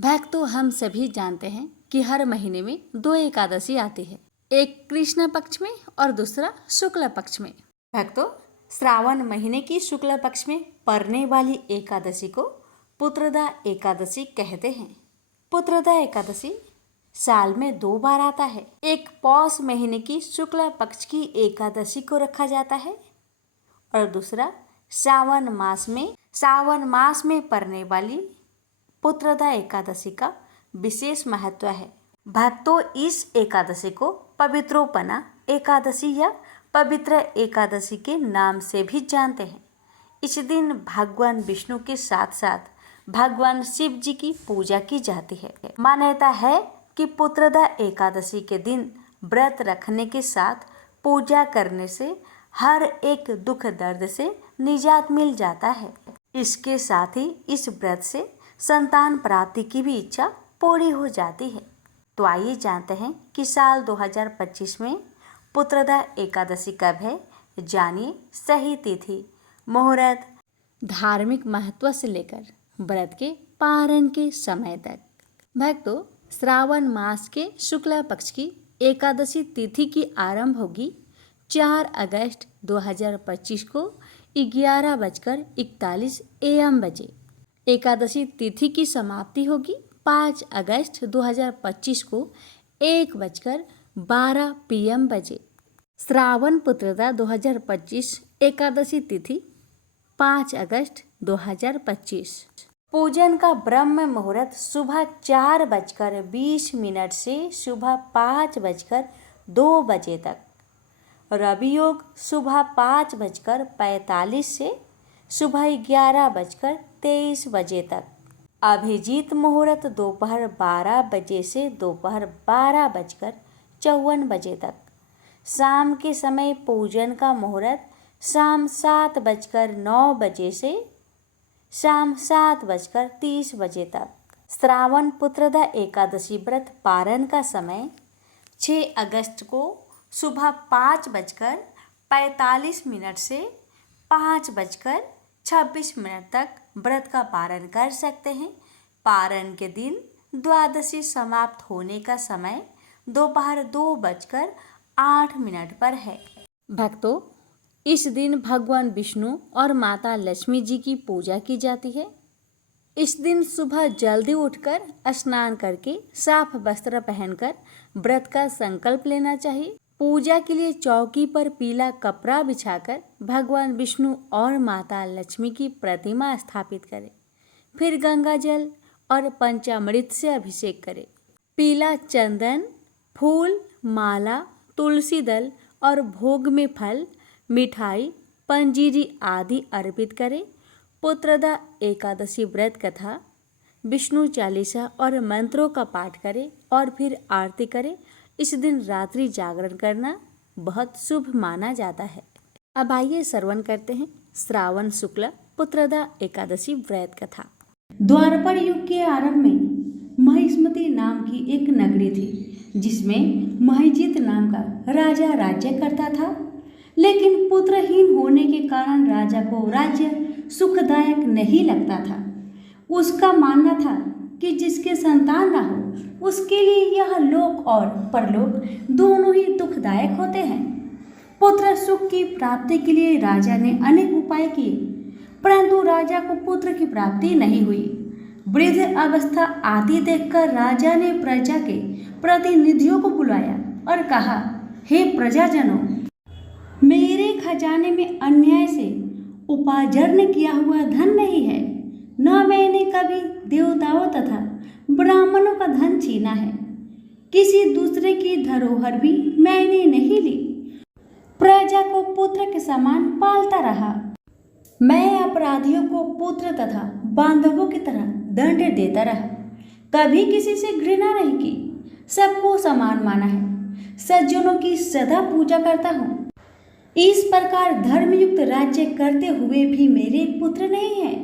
भक्तों, हम सभी जानते हैं कि हर महीने में दो एकादशी आती है, एक कृष्ण पक्ष में और दूसरा शुक्ल पक्ष में। भक्तों, श्रावण महीने की शुक्ल पक्ष में पड़ने वाली एकादशी को पुत्रदा एकादशी कहते हैं। पुत्रदा एकादशी साल में 2 बार आता है। एक पौष महीने की शुक्ल पक्ष की एकादशी को रखा जाता है और दूसरा सावन मास में पड़ने वाली पुत्रदा एकादशी का विशेष महत्व है। भक्तों, इस एकादशी को पवित्रोपना एकादशी या पवित्र एकादशी के नाम से भी जानते हैं। इस दिन भगवान विष्णु के साथ साथ भगवान शिव जी की पूजा की जाती है। मान्यता है कि पुत्रदा एकादशी के दिन व्रत रखने के साथ पूजा करने से हर एक दुख दर्द से निजात मिल जाता है। इसके साथ ही इस व्रत से संतान प्राप्ति की भी इच्छा पूरी हो जाती है। तो आइए जानते हैं कि साल 2025 में पुत्रदा एकादशी कब है। जानिए सही तिथि, मुहूर्त, धार्मिक महत्व से लेकर व्रत के पारण के समय तक। भक्तों, श्रावण मास के शुक्ला पक्ष की एकादशी तिथि की आरंभ होगी 4 अगस्त 2025 को 11:41 AM बजे। एकादशी तिथि की समाप्ति होगी 5 अगस्त 2025 को 1:12 PM बजे। श्रावण पुत्रदा 2025 एकादशी तिथि 5 अगस्त 2025। पूजन का ब्रह्म मुहूर्त सुबह 4:20 से सुबह 5:02 बजे तक। रवि योग सुबह 5:45 से सुबह 11:23 बजे तक। अभिजीत मुहूर्त दोपहर 12 बजे से दोपहर 12:54 बजे तक। शाम के समय पूजन का मुहूर्त शाम 7:09 बजे से शाम 7:30 बजे तक। श्रावण पुत्रदा एकादशी व्रत पारण का समय 6 अगस्त को सुबह 5:45 से 5:26 तक व्रत का पारण कर सकते हैं। पारण के दिन द्वादशी समाप्त होने का समय दोपहर 2:08 पर है। भक्तों, इस दिन भगवान विष्णु और माता लक्ष्मी जी की पूजा की जाती है। इस दिन सुबह जल्दी उठकर स्नान करके साफ वस्त्र पहनकर व्रत का संकल्प लेना चाहिए। पूजा के लिए चौकी पर पीला कपड़ा बिछाकर भगवान विष्णु और माता लक्ष्मी की प्रतिमा स्थापित करें। फिर गंगा जल और पंचामृत से अभिषेक करें। पीला चंदन, फूल, माला, तुलसी दल और भोग में फल, मिठाई, पंजीरी आदि अर्पित करें। पुत्रदा एकादशी व्रत कथा, विष्णु चालीसा और मंत्रों का पाठ करें और फिर आरती करें। इस दिन रात्रि जागरण करना बहुत शुभ माना जाता है। अब आइए श्रवण करते हैं श्रावण शुक्ल पुत्रदा एकादशी व्रत कथा। द्वापर युग के आरंभ में महिष्मती नाम की एक नगरी थी, जिसमें महिजीत नाम का राजा राज्य करता था। लेकिन पुत्रहीन होने के कारण राजा को राज्य सुखदायक नहीं लगता था। उसका मानना था कि जिसके संतान न हो उसके लिए यह लोक और परलोक दोनों ही दुखदायक होते हैं। पुत्र सुख की प्राप्ति के लिए राजा ने अनेक उपाय किए, परंतु राजा को पुत्र की प्राप्ति नहीं हुई। वृद्ध अवस्था आदि देखकर राजा ने प्रजा के प्रतिनिधियों को बुलाया और कहा, हे प्रजाजनों, मेरे खजाने में अन्याय से उपार्जन किया हुआ धन नहीं है। न मैंने कभी देवताओं तथा ब्राह्मणों का धन छीना है। किसी दूसरे की धरोहर भी मैंने नहीं ली। प्रजा को पुत्र के समान पालता रहा। मैं अपराधियों को पुत्र तथा बांधवों की तरह दंड देता रहा। कभी किसी से घृणा नहीं की, सबको समान माना है। सज्जनों की सदा पूजा करता हूँ। इस प्रकार धर्मयुक्त राज्य करते हुए भी मेरे पुत्र नहीं है,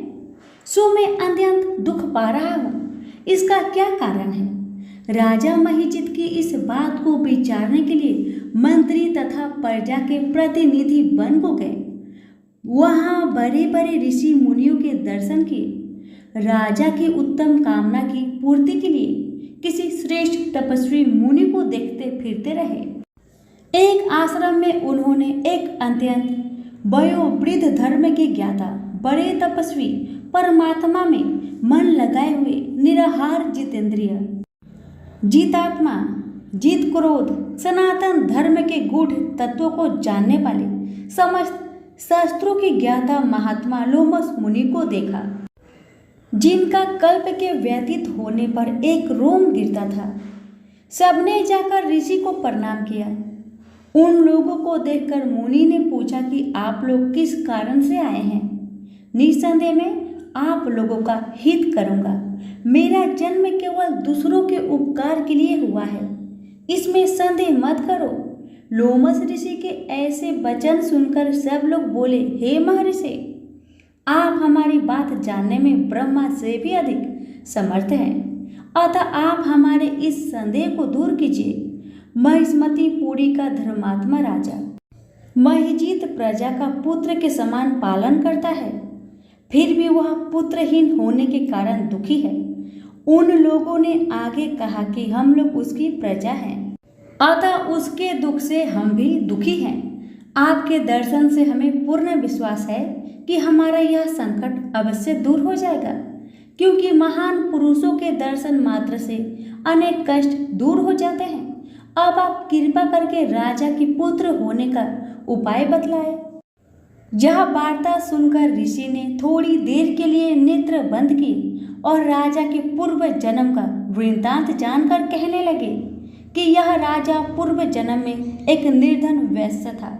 सो मैं अत्यंत दुख पा रहा हूँ। इसका क्या कारण है? राजा महिजीत की इस बात को विचारने के लिए मंत्री तथा प्रजा के प्रतिनिधि वन को गए। वहाँ बड़े बड़े ऋषि मुनियों के दर्शन किए। राजा की उत्तम कामना की पूर्ति के लिए किसी श्रेष्ठ तपस्वी मुनि को देखते फिरते रहे। एक आश्रम में उन्होंने एक अत्यंत वयोवृद्ध धर्म के ज्ञाता बड़े तपस्वी परमात्मा में मन लगाए हुए निराहार जितेंद्रिय जीतात्मा जीत क्रोध सनातन धर्म के गूढ़ तत्वों को जानने वाले समस्त शास्त्रों के ज्ञाता महात्मा लोमस मुनि को देखा, जिनका कल्प के व्यतीत होने पर एक रोम गिरता था। सबने जाकर ऋषि को प्रणाम किया। उन लोगों को देखकर मुनि ने पूछा कि आप लोग किस कारण से आए हैं। निस्संदेह में आप लोगों का हित करूंगा। मेरा जन्म केवल दूसरों के उपकार के लिए हुआ है, इसमें संदेह मत करो। लोमस ऋषि के ऐसे वचन सुनकर सब लोग बोले, हे महर्षि, आप हमारी बात जानने में ब्रह्मा से भी अधिक समर्थ हैं, अतः आप हमारे इस संदेह को दूर कीजिए। महिष्मती पुरी का धर्मात्मा राजा महिजीत प्रजा का पुत्र के समान पालन करता है, फिर भी वह पुत्रहीन होने के कारण दुखी है। उन लोगों ने आगे कहा कि हम लोग उसकी प्रजा हैं, अतः उसके दुख से हम भी दुखी हैं। आपके दर्शन से हमें पूर्ण विश्वास है कि हमारा यह संकट अवश्य दूर हो जाएगा, क्योंकि महान पुरुषों के दर्शन मात्र से अनेक कष्ट दूर हो जाते हैं। अब आप कृपा करके राजा की पुत्र होने का उपाय बतलाए। यह वार्ता सुनकर ऋषि ने थोड़ी देर के लिए नेत्र बंद किए और राजा के पूर्व जन्म का वृत्तांत जानकर कहने लगे कि यह राजा पूर्व जन्म में एक निर्धन वैश्य था।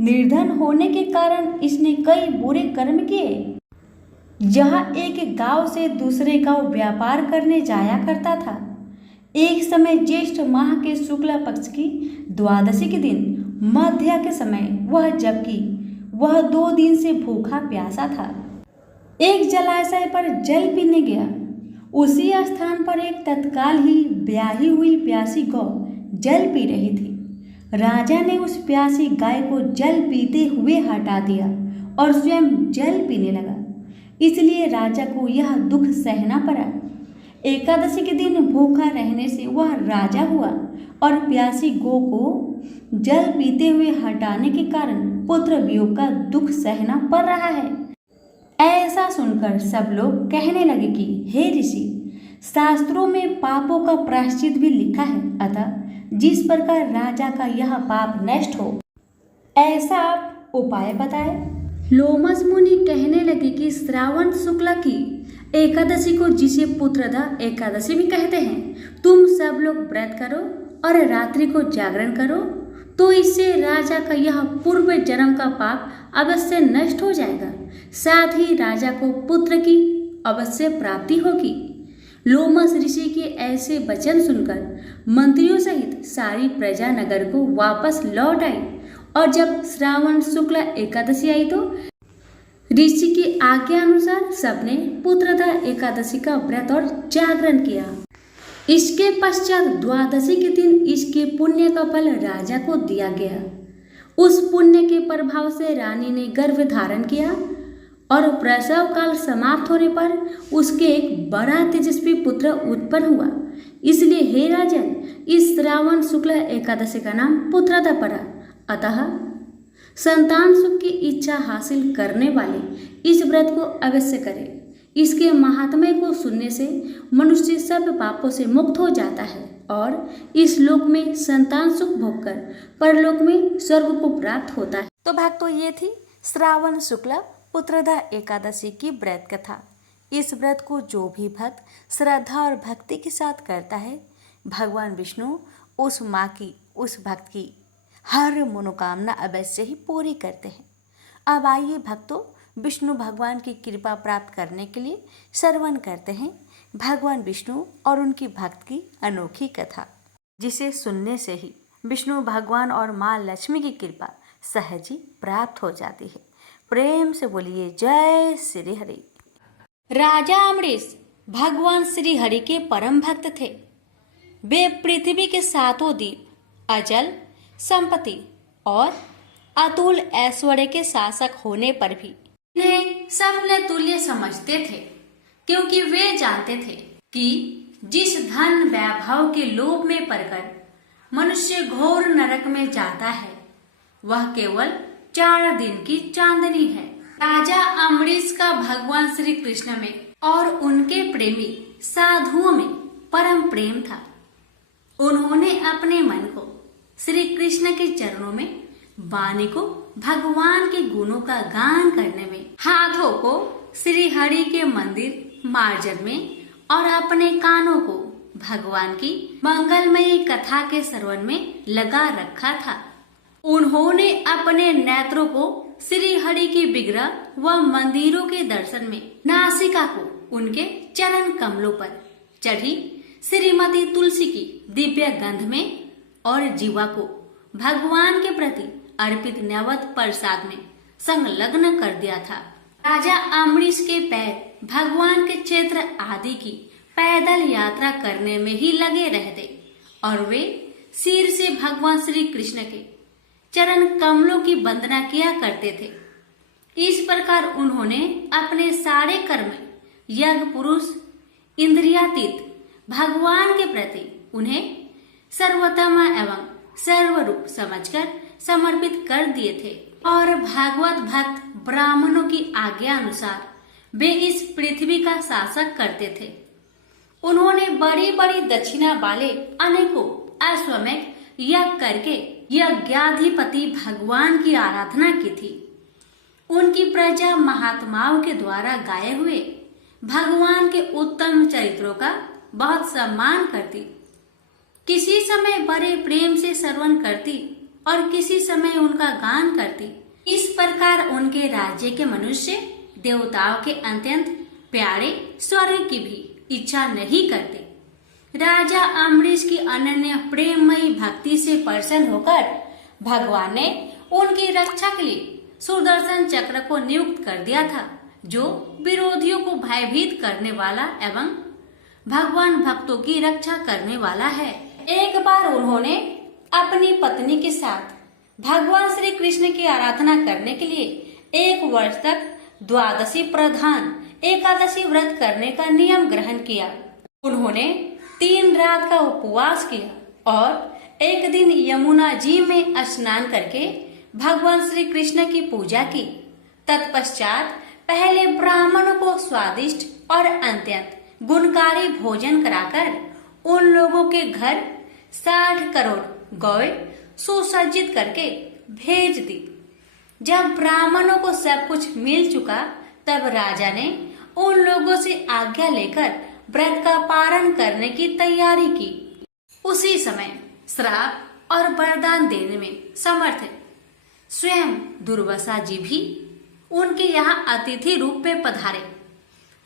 निर्धन होने के कारण इसने कई बुरे कर्म किए। यह एक गांव से दूसरे गांव व्यापार करने जाया करता था। एक समय ज्येष्ठ माह के शुक्ल पक्ष की द्वादशी के दिन मध्या के समय वह 2 दिन से भूखा प्यासा था। एक जलाशय पर जल पीने गया। उसी स्थान पर एक तत्काल ही ब्याही हुई प्यासी गौ जल पी रही थी। राजा ने उस प्यासी गाय को जल पीते हुए हटा दिया और स्वयं जल पीने लगा। इसलिए राजा को यह दुख सहना पड़ा। एकादशी के दिन भूखा रहने से वह राजा हुआ और प्यासी गौ को जल पीते हुए हटाने के कारण पुत्र वियोग का दुख सहना पड़ रहा है। ऐसा सुनकर सब लोग कहने लगे कि हे ऋषि, शास्त्रों में पापों का प्रायश्चित भी लिखा है, अतः जिस प्रकार राजा का यह पाप नष्ट हो ऐसा आप उपाय बताए। लोमस मुनि कहने लगे कि श्रावण शुक्ल की एकादशी को, जिसे पुत्रदा एकादशी भी कहते हैं, तुम सब लोग व्रत करो और रात्रि को जागरण करो, तो इससे राजा का यह पूर्व जन्म का पाप अवश्य नष्ट हो जाएगा। साथ ही राजा को पुत्र की अवश्य प्राप्ति होगी। लोमस ऋषि के ऐसे वचन सुनकर मंत्रियों सहित सारी प्रजा नगर को वापस लौट आई और जब श्रावण शुक्ल एकादशी आई तो ऋषि की आज्ञा अनुसार सबने पुत्रदा एकादशी का व्रत और जागरण किया। इसके पश्चात द्वादशी के दिन इसके पुण्य का फल राजा को दिया गया। उस पुण्य के प्रभाव से रानी ने गर्भ धारण किया और प्रसव काल समाप्त होने पर उसके एक बड़ा तेजस्वी पुत्र उत्पन्न हुआ। इसलिए हे राजन, इस श्रावण शुक्ल एकादशी का नाम पुत्रदा पड़ा। अतः संतान सुख की इच्छा हासिल करने वाले इस व्रत को अवश्य करें। इसके महात्म्य को सुनने से मनुष्य सब पापों से मुक्त हो जाता है और इस लोक में संतान सुख भोगकर परलोक में स्वर्ग को प्राप्त होता है। तो भक्तों, ये थी श्रावण शुक्ल पुत्रदा एकादशी की व्रत कथा। इस व्रत को जो भी भक्त श्रद्धा और भक्ति के साथ करता है, भगवान विष्णु उस माँ की, उस भक्त की हर मनोकामना अवश्य ही पूरी करते हैं। अब आइए भक्तों, विष्णु भगवान की कृपा प्राप्त करने के लिए श्रवण करते हैं भगवान विष्णु और उनकी भक्त की अनोखी कथा, जिसे सुनने से ही विष्णु भगवान और माँ लक्ष्मी की कृपा सहज ही प्राप्त हो जाती है। प्रेम से बोलिए जय श्री हरि। राजा अमरीश भगवान श्री हरि के परम भक्त थे। वे पृथ्वी के 7 द्वीप, अजल संपत्ति और अतुल ऐश्वर्य के शासक होने पर भी इन्हें सबने तुल्य समझते थे, क्योंकि वे जानते थे कि जिस धन वैभव के लोभ में पड़कर मनुष्य घोर नरक में जाता है, वह केवल 4 दिन की चांदनी है। राजा अम्बरीश का भगवान श्री कृष्ण में और उनके प्रेमी साधुओं में परम प्रेम था। उन्होंने अपने मन को श्री कृष्ण के चरणों में, वाणी को भगवान के गुणों का गान करने में, हाथों को श्री हरि के मंदिर मार्जन में और अपने कानों को भगवान की मंगलमयी कथा के श्रवण में लगा रखा था। उन्होंने अपने नेत्रों को श्री हरि की विग्रह व मंदिरों के दर्शन में, नासिका को उनके चरण कमलों पर चढ़ी श्रीमती तुलसी की दिव्य गंध में और जीवा को भगवान के प्रति अर्पित नैवेद्य प्रसाद में संलग्न कर दिया था। राजा अम्बरीश के पैर भगवान के क्षेत्र आदि की पैदल यात्रा करने में ही लगे रहते और वे सिर से भगवान श्री कृष्ण के चरण कमलों की वंदना किया करते थे। इस प्रकार उन्होंने अपने सारे कर्म यज्ञ पुरुष इंद्रियातीत भगवान के प्रति उन्हें सर्वोत्तम एवं सर्वरूप समझकर समर्पित कर दिए थे और भागवत भक्त ब्राह्मणों की आज्ञा अनुसार वे इस पृथ्वी का शासक करते थे। उन्होंने बड़ी बड़ी दक्षिणा वाले अनेकों अश्वमेध यज्ञ करके यज्ञाधिपति भगवान की आराधना की थी। उनकी प्रजा महात्माओं के द्वारा गाए हुए भगवान के उत्तम चरित्रों का बहुत सम्मान करती, किसी समय बड़े प्रेम से श्रवण करती और किसी समय उनका गान करती। इस प्रकार उनके राज्य के मनुष्य देवताओं के अत्यंत प्यारे स्वर्ग की भी इच्छा नहीं करते। राजा अम्बरीश की अनन्य प्रेममयी भक्ति से प्रसन्न होकर भगवान ने उनकी रक्षा के लिए सुदर्शन चक्र को नियुक्त कर दिया था, जो विरोधियों को भयभीत करने वाला एवं भगवान भक्तों की रक्षा करने वाला है। एक बार उन्होंने अपनी पत्नी के साथ भगवान श्री कृष्ण की आराधना करने के लिए 1 वर्ष तक द्वादशी प्रधान एकादशी व्रत करने का नियम ग्रहण किया। उन्होंने 3 रात का उपवास किया और एक दिन यमुना जी में स्नान करके भगवान श्री कृष्ण की पूजा की। तत्पश्चात पहले ब्राह्मणों को स्वादिष्ट और अत्यंत गुणकारी भोजन कराकर उन लोगों के घर 60 करोड़ गौएं सुसज्जित करके भेज दी। जब ब्राह्मणों को सब कुछ मिल चुका, तब राजा ने उन लोगों से आज्ञा लेकर व्रत का पारण करने की तैयारी की। उसी समय श्राप और वरदान देने में समर्थ स्वयं दुर्वासा जी भी उनके यहाँ अतिथि रूप में पधारे।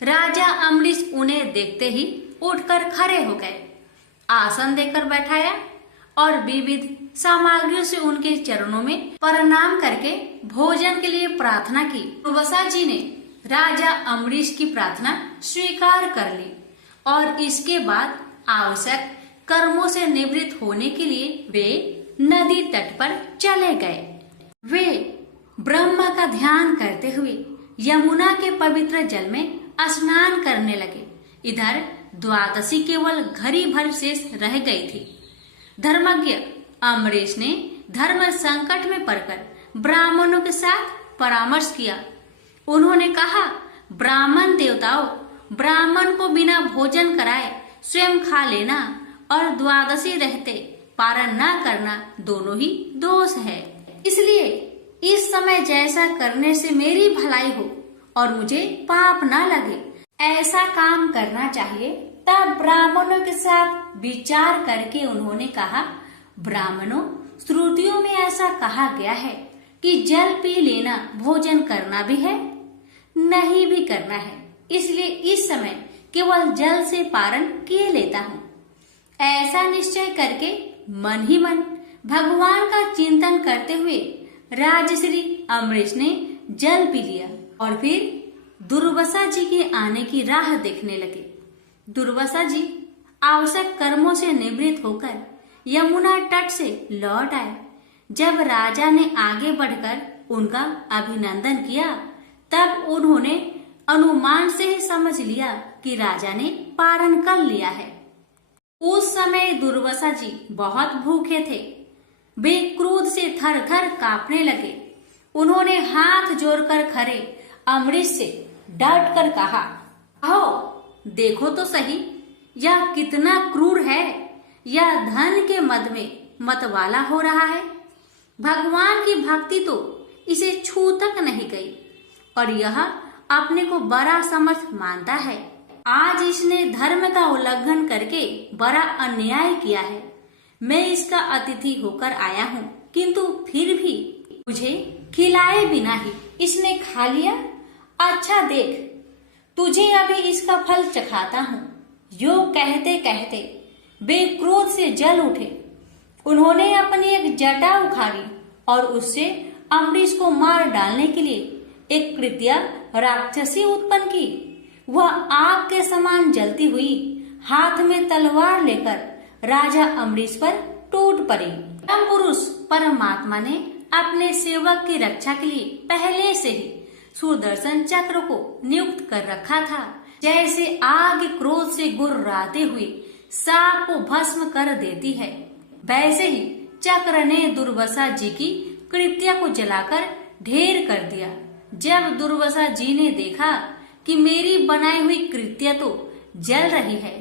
राजा अम्बरीश उन्हें देखते ही उठकर खड़े हो गए, आसन देकर बैठाया और विविध सामग्रियों से उनके चरणों में प्रणाम करके भोजन के लिए प्रार्थना की। दुर्वासा जी ने राजा अम्बरीश की प्रार्थना स्वीकार कर ली और इसके बाद आवश्यक कर्मों से निवृत्त होने के लिए वे नदी तट पर चले गए। वे ब्रह्मा का ध्यान करते हुए यमुना के पवित्र जल में स्नान करने लगे। इधर द्वादशी केवल घड़ी भर शेष रह गई थी। धर्मज्ञ अम्बरीश ने धर्म संकट में पड़कर ब्राह्मणों के साथ परामर्श किया। उन्होंने कहा, ब्राह्मण देवताओं, ब्राह्मण को बिना भोजन कराए स्वयं खा लेना और द्वादशी रहते पारण न करना दोनों ही दोष है। इसलिए इस समय जैसा करने से मेरी भलाई हो और मुझे पाप न लगे, ऐसा काम करना चाहिए। तब ब्राह्मणों के साथ विचार करके उन्होंने कहा, ब्राह्मणों, श्रुतियों में ऐसा कहा गया है कि जल पी लेना भोजन करना भी है, नहीं भी करना है। इसलिए इस समय केवल जल से पारण किए लेता हूँ। ऐसा निश्चय करके मन ही मन भगवान का चिंतन करते हुए राजश्री अम्बरीश ने जल पी लिया और फिर दुर्वासा जी के आने की राह देखने लगे। दुर्वासा जी आवश्यक कर्मों से निवृत्त होकर यमुना तट से लौट आए। जब राजा ने आगे बढ़कर उनका अभिनंदन किया, तब उन्होंने अनुमान से ही समझ लिया कि राजा ने पारण कर लिया है। उस समय दुर्वासा जी बहुत भूखे थे। वे क्रोध से थर थर कांपने लगे। उन्होंने हाथ जोड़कर खड़े अम्बरीश से डट कर कहा, आओ देखो तो सही, यह कितना क्रूर है। यह धन के मद में मतवाला हो रहा है। भगवान की भक्ति तो इसे छू तक नहीं गई और यह अपने को बड़ा समर्थ मानता है। आज इसने धर्म का उल्लंघन करके बड़ा अन्याय किया है। मैं इसका अतिथि होकर आया हूँ, किंतु फिर भी मुझे खिलाए बिना ही इसने खा लिया। अच्छा देख, तुझे अभी इसका फल चखाता हूँ। यो कहते कहते वे क्रोध से जल उठे। उन्होंने अपनी एक जटा उखाड़ी और उससे अम्बरीश को मार डालने के लिए एक कृत्या राक्षसी उत्पन्न की। वह आग के समान जलती हुई हाथ में तलवार लेकर राजा अम्बरीश पर टूट पड़ी। परम पुरुष परमात्मा ने अपने सेवक की रक्षा के लिए पहले से ही सुदर्शन चक्र को नियुक्त कर रखा था। जैसे आग क्रोध से गुर्राते हुए सांप को भस्म कर देती है, वैसे ही चक्र ने दुर्वासा जी की कृत्या को जलाकर ढेर कर दिया। जब दुर्वासा जी ने देखा कि मेरी बनाई हुई कृत्या तो जल रही है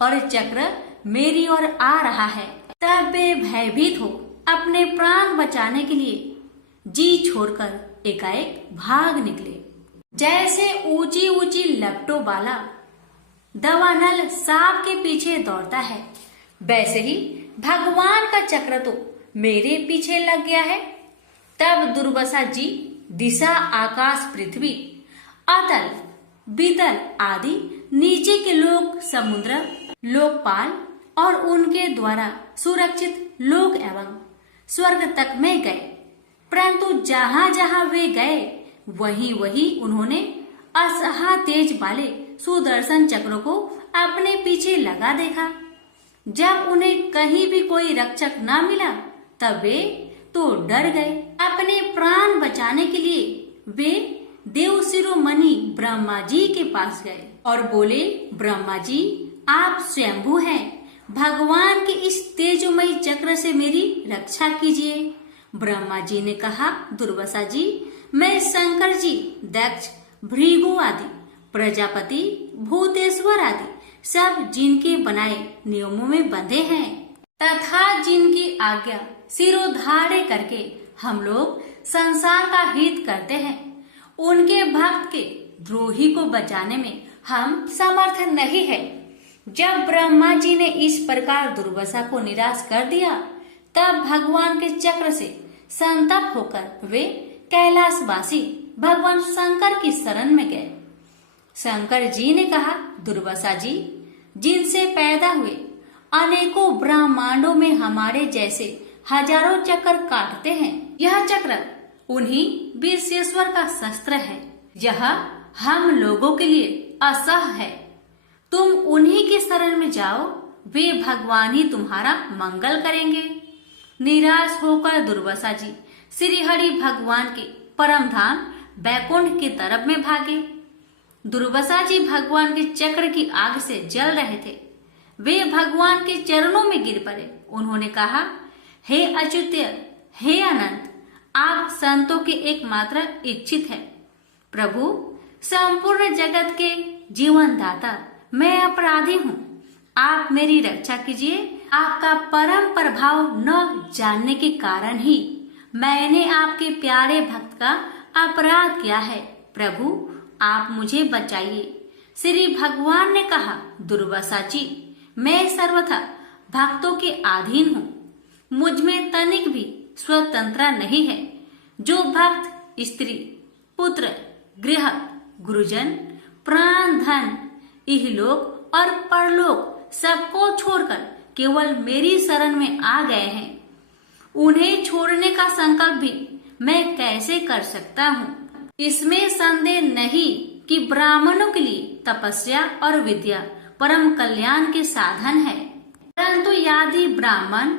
और चक्र मेरी ओर आ रहा है, तब वे भयभीत हो अपने प्राण बचाने के लिए जी छोड़कर एकाएक भाग निकले। जैसे ऊंची ऊंची लपटों वाला दवानल सांप के पीछे दौड़ता है, वैसे ही भगवान का चक्र तो मेरे पीछे लग गया है। तब दुर्वासा जी दिशा, आकाश, पृथ्वी, अतल, बीतल आदि नीचे के लोक, समुद्र, लोकपाल और उनके द्वारा सुरक्षित लोक एवं स्वर्ग तक में गए। परंतु जहाँ जहाँ वे गए वहीं वहीं उन्होंने असहा तेज वाले सुदर्शन चक्र को अपने पीछे लगा देखा। जब उन्हें कहीं भी कोई रक्षक न मिला तब वे तो डर गए। अपने प्राण बचाने के लिए वे देव शिरोमणि ब्रह्मा जी के पास गए और बोले, ब्रह्मा जी आप स्वयंभू हैं, भगवान के इस तेजोमयी चक्र से मेरी रक्षा कीजिए। ब्रह्मा जी ने कहा, दुर्वासा जी मैं शंकर जी, दक्ष, भृगु आदि, प्रजापति, भूतेश्वर आदि सब जिनके बनाए नियमों में बंधे हैं तथा जिनकी आज्ञा सिरोधार्य करके हम लोग संसार का हित करते हैं, उनके भक्त के द्रोही को बचाने में हम समर्थ नहीं है। जब ब्रह्मा जी ने इस प्रकार दुर्वासा को निराश कर दिया, तब भगवान के चक्र से संतप्त होकर वे कैलाशवासी भगवान शंकर की शरण में गए। शंकर जी ने कहा, दुर्वासा जी जिनसे पैदा हुए अनेकों ब्रह्मांडों में हमारे जैसे हजारों चक्र काटते हैं, यह चक्र उन्हीं विश्वेश्वर का शस्त्र है। यह हम लोगों के लिए असह है। तुम उन्हीं की शरण में जाओ, वे भगवान ही तुम्हारा मंगल करेंगे। निराश होकर दुर्वासा जी श्री हरि भगवान के परम धाम बैकुंठ की तरफ में भागे। दुर्वासा जी भगवान के चक्र की आग से जल रहे थे। वे भगवान के चरणों में गिर पड़े। उन्होंने कहा, हे अच्युत्य, हे अनंत, आप संतों के एकमात्र इच्छित है। प्रभु, संपूर्ण जगत के जीवन दाता, मैं अपराधी हूँ, आप मेरी रक्षा कीजिए। आपका परम प्रभाव न जानने के कारण ही मैंने आपके प्यारे भक्त का अपराध किया है। प्रभु, आप मुझे बचाइए। श्री भगवान ने कहा, दुर्वासा जी मैं सर्वथा भक्तों के अधीन हूँ, मुझ में तनिक भी स्वतंत्रता नहीं है। जो भक्त स्त्री, पुत्र, गृह, गुरुजन, प्राण, धन, इहलोक और परलोक सबको छोड़कर केवल मेरी शरण में आ गए हैं, उन्हें छोड़ने का संकल्प भी मैं कैसे कर सकता हूँ। इसमें संदेह नहीं कि ब्राह्मणों के लिए तपस्या और विद्या परम कल्याण के साधन है, परंतु यदि ब्राह्मण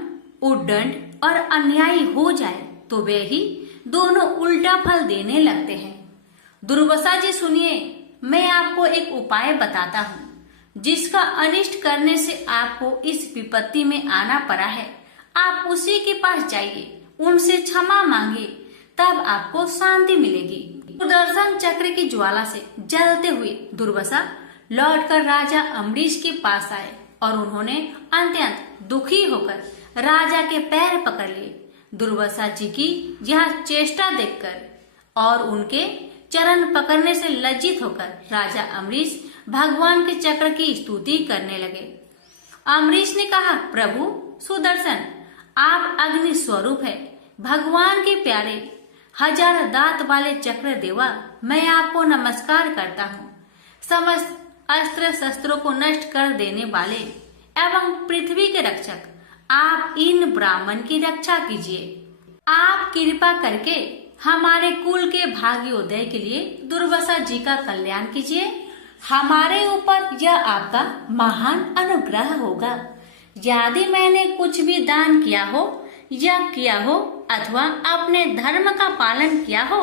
उद्दंड और अन्यायी हो जाए तो वे ही दोनों उल्टा फल देने लगते हैं। दुर्वासा जी सुनिए, मैं आपको एक उपाय बताता हूँ। जिसका अनिष्ट करने से आपको इस विपत्ति में आना पड़ा है, आप उसी के पास जाइए, उनसे क्षमा मांगिए, तब आपको शांति मिलेगी। सुदर्शन चक्र की ज्वाला से जलते हुए दुर्वासा लौटकर राजा अम्बरीश के पास आए और उन्होंने अत्यंत दुखी होकर राजा के पैर पकड़ लिए। दुर्वासा जी की यह चेष्टा देखकर और उनके चरण पकड़ने से लज्जित होकर राजा अम्बरीश भगवान के चक्र की स्तुति करने लगे। अम्बरीश ने कहा, प्रभु सुदर्शन, आप अग्नि स्वरूप है, भगवान के प्यारे, हजार दांत वाले चक्र देवा, मैं आपको नमस्कार करता हूँ। समस्त अस्त्र शस्त्रों को नष्ट कर देने वाले एवं पृथ्वी के रक्षक, आप इन ब्राह्मण की रक्षा कीजिए। आप कृपा करके हमारे कुल के भाग्योदय के लिए दुर्वासा जी का कल्याण कीजिए। हमारे ऊपर यह आपका महान अनुग्रह होगा। यदि मैंने कुछ भी दान किया हो, यज्ञ किया हो अथवा अपने धर्म का पालन किया हो,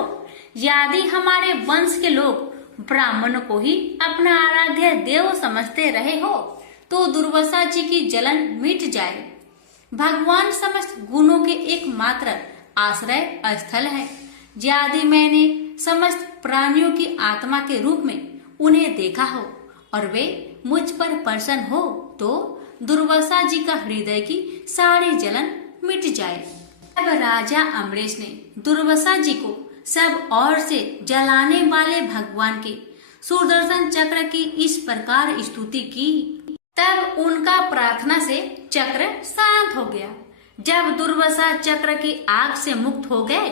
यदि हमारे वंश के लोग ब्राह्मणों को ही अपना आराध्य देव समझते रहे हो, तो दुर्वासा जी की जलन मिट जाए। भगवान समस्त गुणों के एकमात्र आश्रय स्थल है। यदि मैंने समस्त प्राणियों की आत्मा के रूप में उन्हें देखा हो और वे मुझ पर प्रसन्न हो, तो दुर्वासा जी का हृदय की सारी जलन मिट जाए। अब राजा अम्बरीश ने दुर्वासा जी को सब ओर से जलाने वाले भगवान के सुदर्शन चक्र की इस प्रकार स्तुति की। तब उनका प्रार्थना से चक्र शांत हो गया। जब दुर्वासा चक्र की आग से मुक्त हो गए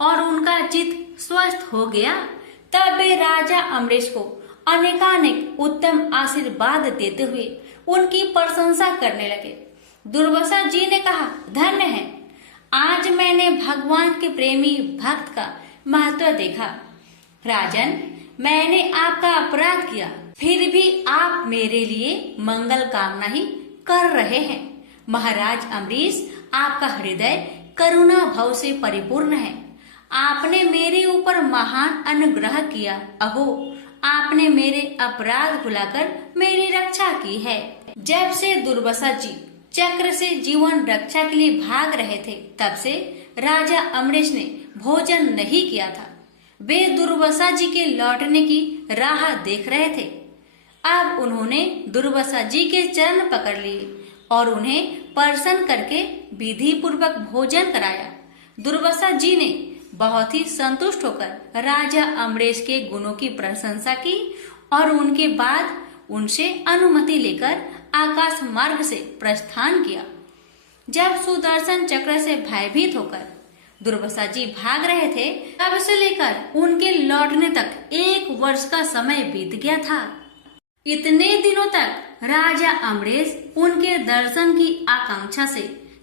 और उनका चित्त स्वस्थ हो गया, तब वे राजा अम्बरीश को अनेकानेक उत्तम आशीर्वाद देते हुए उनकी प्रशंसा करने लगे। दुर्वासा जी ने कहा, धन्य है, आज मैंने भगवान के प्रेमी भक्त का महत्व देखा। राजन, मैंने आपका अपराध किया, फिर भी आप मेरे लिए मंगल कामना ही कर रहे हैं। महाराज अम्बरीश, आपका हृदय करुणा भाव से परिपूर्ण है। आपने मेरे ऊपर महान अनुग्रह किया। अहो, आपने मेरे अपराध भुलाकर मेरी रक्षा की है। जब से दुर्वासा जी चक्र से जीवन रक्षा के लिए भाग रहे थे, तब से राजा अम्बरीश ने भोजन नहीं किया था। वे दुर्वासा जी के लौटने की राह देख रहे थे। अब उन्होंने दुर्वासा जी के चरण पकड़ लिए और उन्हें प्रसन्न करके विधि पूर्वक भोजन कराया। दुर्वासा जी ने बहुत ही संतुष्ट होकर राजा अम्बरीश के गुणों की प्रशंसा की और उनके बाद उनसे अनुमति लेकर आकाश मार्ग से प्रस्थान किया। जब सुदर्शन चक्र से भयभीत होकर दुर्वासा जी भाग रहे थे, तब से लेकर उनके लौटने तक 1 वर्ष का समय बीत गया था। इतने दिनों तक राजा अम्बरीश उनके दर्शन की आकांक्षा से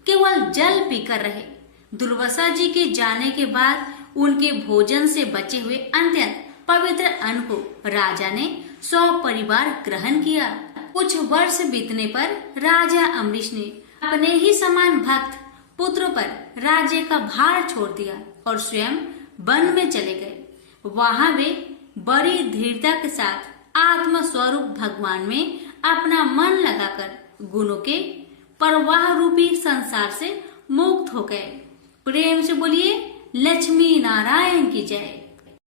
केवल जल पीकर रहे। दुर्वासा जी के जाने के बाद उनके भोजन से बचे हुए अत्यंत पवित्र अन्न को राजा ने सपरिवार ग्रहण किया। कुछ वर्ष बीतने पर राजा अम्बरीश ने अपने ही समान भक्त पुत्र पर राज्य का भार छोड़ दिया और स्वयं वन में चले गए। वहां वे बड़ी धीरता के साथ आत्म स्वरूप भगवान में अपना मन लगाकर गुणों के प्रवाह रूपी संसार से मुक्त हो गए। प्रेम से बोलिए, लक्ष्मी नारायण की जय।